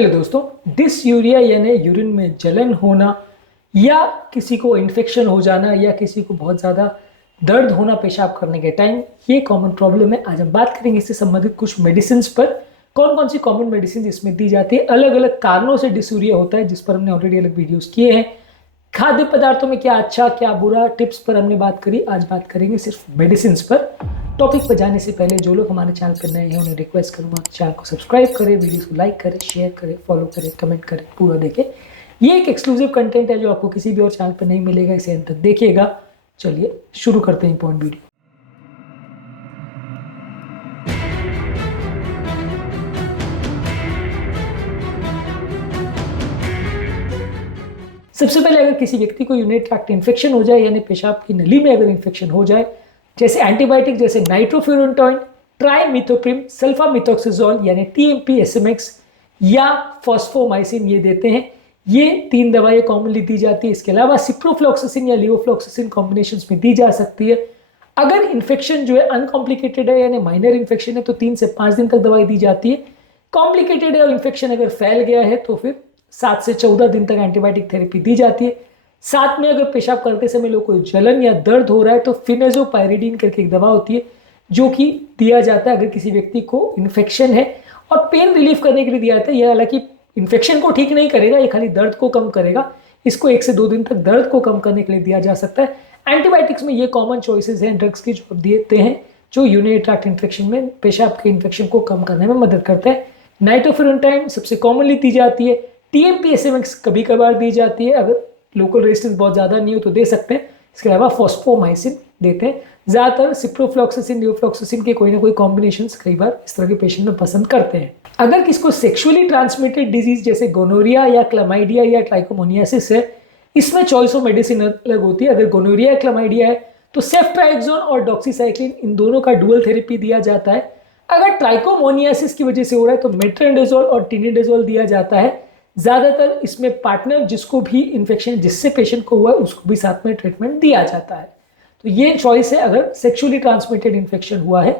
Hello दोस्तों, dysuria यानी urine में जलन होना या किसी को इन्फेक्शन हो जाना या किसी को बहुत ज़्यादा दर्द होना पेशाब करने के टाइम, ये कॉमन प्रॉब्लम है। आज हम बात करेंगे इससे संबंधित कुछ मेडिसिन पर, कौन कौन सी कॉमन मेडिसिन इसमें दी जाती है, अलग अलग कारणों से डिसयूरिया होता है जिस पर हमने ऑलरेडी अलग वीडियोस किए हैं। खाद्य पदार्थों में क्या अच्छा क्या बुरा, टिप्स पर हमने बात करी। आज बात करेंगे सिर्फ मेडिसिन पर। टॉपिक पर जाने से पहले जो लोग हमारे चैनल पर नए हैं उन्हें रिक्वेस्ट करूंगा कि चैनल को सब्सक्राइब करें, वीडियोस को लाइक करें, शेयर करें, फॉलो करें, कमेंट करें, पूरा देखें। ये एक एक्सक्लूसिव कंटेंट है जो आपको किसी भी और चैनल पर नहीं मिलेगा, इसे अंत तक देखिएगा। चलिए शुरू करते हैं पॉइंट वीडियो। सबसे पहले अगर किसी व्यक्ति को यूरिनरी ट्रैक्ट इन्फेक्शन हो जाए यानी पेशाब की नली में अगर इन्फेक्शन हो जाए, जैसे एंटीबायोटिक जैसे नाइट्रोफ्यूरेंटॉइन, ट्राइमिथोप्रिम, सल्फामिथोक्साजोल यानी टीएमपी, एसएमएक्स या फॉस्फोमाइसिन ये देते हैं। ये 3 दवाएं कॉमनली दी जाती है। इसके अलावा सिप्रोफ्लॉक्सासिन या लिवोफ्लॉक्सासिन कॉम्बिनेशंस में दी जा सकती है। अगर इन्फेक्शन जो है अनकॉम्प्लिकेटेड है यानी माइनर इन्फेक्शन है तो 3 से 5 दिन तक दवाई दी जाती है। कॉम्प्लिकेटेड है और इन्फेक्शन अगर फैल गया है तो फिर 7 से 14 दिन तक एंटीबायोटिक थेरेपी दी जाती है। साथ में अगर पेशाब करते समय लोग को जलन या दर्द हो रहा है तो फिनेजोपायरिडीन करके एक दवा होती है जो कि दिया जाता है अगर किसी व्यक्ति को इन्फेक्शन है, और पेन रिलीफ करने के लिए दिया जाता है। यह हालांकि इन्फेक्शन को ठीक नहीं करेगा, ये खाली दर्द को कम करेगा। इसको 1 से 2 दिन तक दर्द को कम करने के लिए दिया जा सकता है। एंटीबायोटिक्स में ये कॉमन चॉइसेस हैं ड्रग्स की जो देते हैं जो यूरिनरी ट्रैक्ट इन्फेक्शन में, पेशाब के इन्फेक्शन को कम करने में मदद करता है। नाइट्रोफ्यूरेंटाइन सबसे कॉमनली दी जाती है। टीएमपी, एसएमएक्स कभी कभार दी जाती है, अगर लोकल रेजिस्टेंस बहुत ज़्यादा नहीं हो तो दे सकते हैं। इसके अलावा फॉस्फोमाइसिन देते हैं। ज़्यादातर सिप्रोफ्लॉक्सासिन, लिवोफ्लॉक्सासिन के कोई ना कोई कॉम्बिनेशंस कई बार इस तरह के पेशेंट में पसंद करते हैं। अगर किसको सेक्सुअली ट्रांसमिटेड डिजीज जैसे गोनोरिया या क्लमाइडिया या ट्राइकोमोनियासिस है, इसमें चॉइस ऑफ मेडिसिन अलग होती है। अगर गोनोरिया या क्लमाइडिया है तो सेफ्ट्राइक्सोन और डॉक्सीसाइक्लिन इन दोनों का डुअल थेरेपी दिया जाता है। अगर ट्राइकोमोनियासिस की वजह से हो रहा है तो मेट्रोनिडाजोल और टिनिडाजोल दिया जाता है। ज़्यादातर इसमें पार्टनर जिसको भी इन्फेक्शन जिससे पेशेंट को हुआ है उसको भी साथ में ट्रीटमेंट दिया जाता है। तो ये चॉइस है अगर सेक्सुअली ट्रांसमिटेड इन्फेक्शन हुआ है।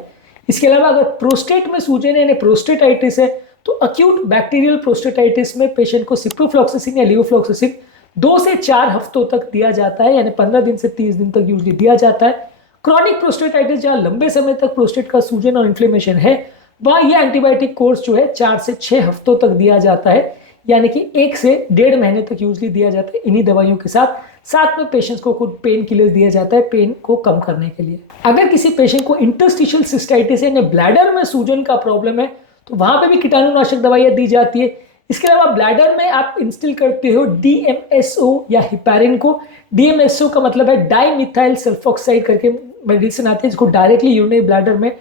इसके अलावा अगर प्रोस्टेट में सूजन है यानी प्रोस्टेटाइटिस है तो अक्यूट बैक्टीरियल प्रोस्टेटाइटिस में पेशेंट को सिप्रोफ्लॉक्सासिन या लिवोफ्लॉक्सासिन 2 से 4 हफ्तों तक दिया जाता है, यानी 15 दिन से 30 दिन तक यूजली दिया जाता है। क्रॉनिक प्रोस्टेटाइटिस जहाँ लंबे समय तक प्रोस्टेट का सूजन और इन्फ्लेमेशन है, वहाँ ये एंटीबायोटिक कोर्स जो है 4 से 6 हफ्तों तक दिया जाता है, यानी कि 1 से 1.5 महीने तक यूजली दिया जाता है इन्हीं दवाइयों के साथ। साथ में पेशेंट्स को कुछ पेन किलर्स दिया जाता है पेन को कम करने के लिए। अगर किसी पेशेंट को इंटरस्टिशियल सिस्टाइटिस यानी ब्लैडर में सूजन का प्रॉब्लम है तो वहां पे भी कीटाणुनाशक दवाइयां दी जाती है। इसके अलावा ब्लैडर में आप इंस्टिल करते हो DMSO या हिपैरिन को। DMSO का मतलब है डाइमिथाइल सल्फोक्साइड करके मेडिसिन आती है जिसको डायरेक्टली यूरिनरी ब्लैडर में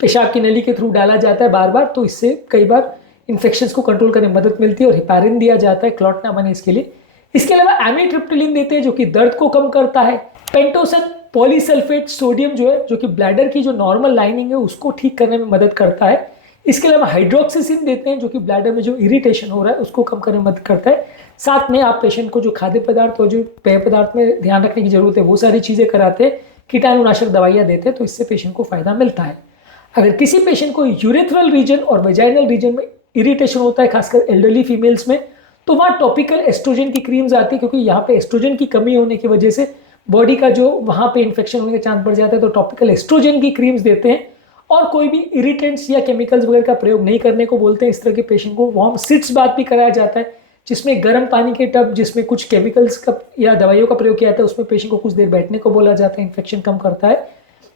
पेशाब की नली के थ्रू डाला जाता है बार बार, तो इससे कई बार इन्फेक्शंस को कंट्रोल करने में मदद मिलती है। और हिपैरिन दिया जाता है क्लॉट ना बने इसके लिए। इसके अलावा एमिट्रिप्टिलिन देते हैं जो कि दर्द को कम करता है। पेंटोसन पॉलीसल्फेट सोडियम जो है जो कि ब्लैडर की जो नॉर्मल लाइनिंग है उसको ठीक करने में मदद करता है। इसके अलावा हाइड्रोक्सिसिन देते हैं जो कि ब्लैडर में जो इरिटेशन हो रहा है उसको कम करने में मदद करता है। साथ में आप पेशेंट को जो खाद्य पदार्थ और जो पेय पदार्थ में ध्यान रखने की जरूरत है वो सारी चीज़ें कराते हैं। कीटाणुनाशक दवाइयाँ देते हैं तो इससे पेशेंट को फायदा मिलता है। अगर किसी पेशेंट को यूरेथ्रल रीजन और वेजाइनल रीजन में इरिटेशन होता है खासकर एल्डरली फीमेल्स में, तो वहाँ टॉपिकल एस्ट्रोजन की क्रीम्स आती है, क्योंकि यहाँ पे एस्ट्रोजन की कमी होने की वजह से बॉडी का जो वहाँ पे इन्फेक्शन होने का चांस बढ़ जाता है, तो टॉपिकल एस्ट्रोजन की क्रीम्स देते हैं। और कोई भी इरिटेंट्स या केमिकल्स वगैरह का प्रयोग नहीं करने को बोलते हैं। इस तरह के पेशेंट को वार्म सिट्स बात भी कराया जाता है जिसमें गर्म पानी के टब जिसमें कुछ केमिकल्स का या दवाइयों का प्रयोग किया जाता है, उसमें पेशेंट को कुछ देर बैठने को बोला जाता है, इन्फेक्शन कम करता है।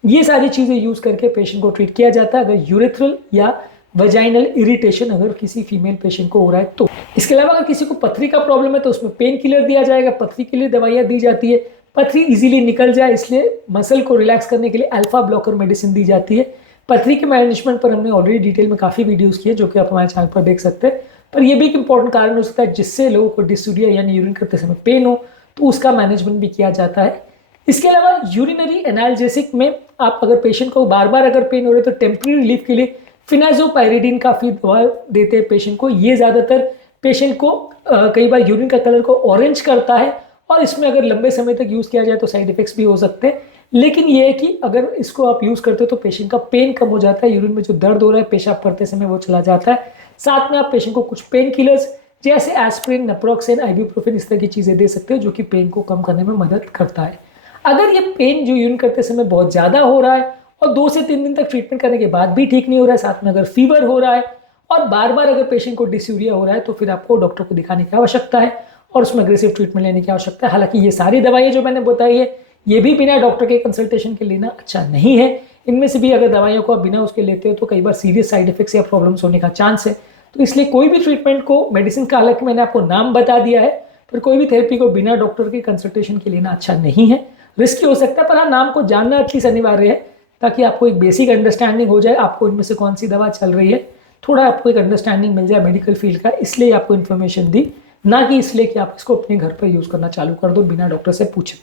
ये सारी चीज़ें यूज करके पेशेंट को ट्रीट किया जाता है अगर यूरेथ्रल या वजाइनल इरिटेशन अगर किसी फीमेल पेशेंट को हो रहा है तो। इसके अलावा अगर किसी को पथरी का प्रॉब्लम है तो उसमें पेन किलर दिया जाएगा। पथरी के लिए दवाइयाँ दी जाती है। पथरी इजीली निकल जाए इसलिए मसल को रिलैक्स करने के लिए अल्फा ब्लॉकर मेडिसिन दी जाती है। पथरी के मैनेजमेंट पर हमने ऑलरेडी डिटेल में काफ़ी वीडियोज़ किए जो कि आप हमारे चैनल पर देख सकते हैं। पर यह भी एक इंपॉर्टेंट कारण हो सकता है जिससे लोगों को डिसयूरिया यानी यूरिन करते समय पेन हो, तो उसका मैनेजमेंट भी किया जाता है। इसके अलावा यूरिनरी एनाल्जेसिक में आप अगर पेशेंट को बार बार अगर पेन हो रहे तो टेम्प्रेरी रिलीफ के लिए फिनाजोपायरिडीन काफ़ी दवा देते हैं पेशेंट को। ये ज़्यादातर पेशेंट को कई बार यूरिन का कलर को ऑरेंज करता है और इसमें अगर लंबे समय तक यूज़ किया जाए तो साइड इफेक्ट्स भी हो सकते हैं। लेकिन ये है कि अगर इसको आप यूज़ करते हो तो पेशेंट का पेन कम हो जाता है, यूरिन में जो दर्द हो रहा है पेशाब करते समय वो चला जाता है। साथ में आप पेशेंट को कुछ पेन किलर्स जैसे एस्प्रिन, नेप्रोक्सेन, आइबुप्रोफेन इस तरह की चीज़ें दे सकते हो जो कि पेन को कम करने में मदद करता है। अगर ये पेन जो यूरिन करते समय बहुत ज़्यादा हो रहा है और 2 से 3 दिन तक ट्रीटमेंट करने के बाद भी ठीक नहीं हो रहा है, साथ में अगर फीवर हो रहा है और बार बार अगर पेशेंट को डिसयूरिया हो रहा है तो फिर आपको डॉक्टर को दिखाने की आवश्यकता है और उसमें अग्रेसिव ट्रीटमेंट लेने की आवश्यकता है। हालांकि ये सारी दवाइयाँ जो मैंने बताई है ये भी बिना डॉक्टर के कंसल्टेशन के लेना अच्छा नहीं है। इनमें से भी अगर दवाइयों को आप बिना उसके लेते हो तो कई बार सीरियस साइड इफेक्ट्स या प्रॉब्लम्स होने का चांस है। तो इसलिए कोई भी ट्रीटमेंट को मेडिसिन का, हालांकि मैंने आपको नाम बता दिया है, फिर कोई भी थेरेपी को बिना डॉक्टर के कंसल्टेशन के लेना अच्छा नहीं है, रिस्की हो सकता है। पर हाँ, नाम को जानना एटलीस्ट अनिवार्य है ताकि आपको एक बेसिक अंडरस्टैंडिंग हो जाए आपको इनमें से कौन सी दवा चल रही है, थोड़ा आपको एक अंडरस्टैंडिंग मिल जाए मेडिकल फील्ड का, इसलिए आपको इन्फॉर्मेशन दी, ना कि इसलिए कि आप इसको अपने घर पर यूज़ करना चालू कर दो बिना डॉक्टर से पूछे।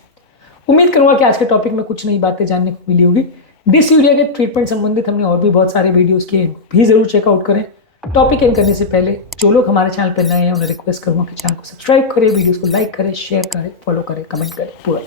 उम्मीद करूंगा कि आज के टॉपिक में कुछ नई बातें जानने को मिली होगी। डिसयूरिया के ट्रीटमेंट संबंधित हमने और भी बहुत सारे वीडियोस किए, भी जरूर चेकआउट करें। टॉपिक एंड करने से पहले जो लोग हमारे चैनल पर नए हैं उन्हें रिक्वेस्ट करूंगा कि चैनल को सब्सक्राइब करें, वीडियोस को लाइक करें, शेयर करें, फॉलो करें, कमेंट करें पूरा।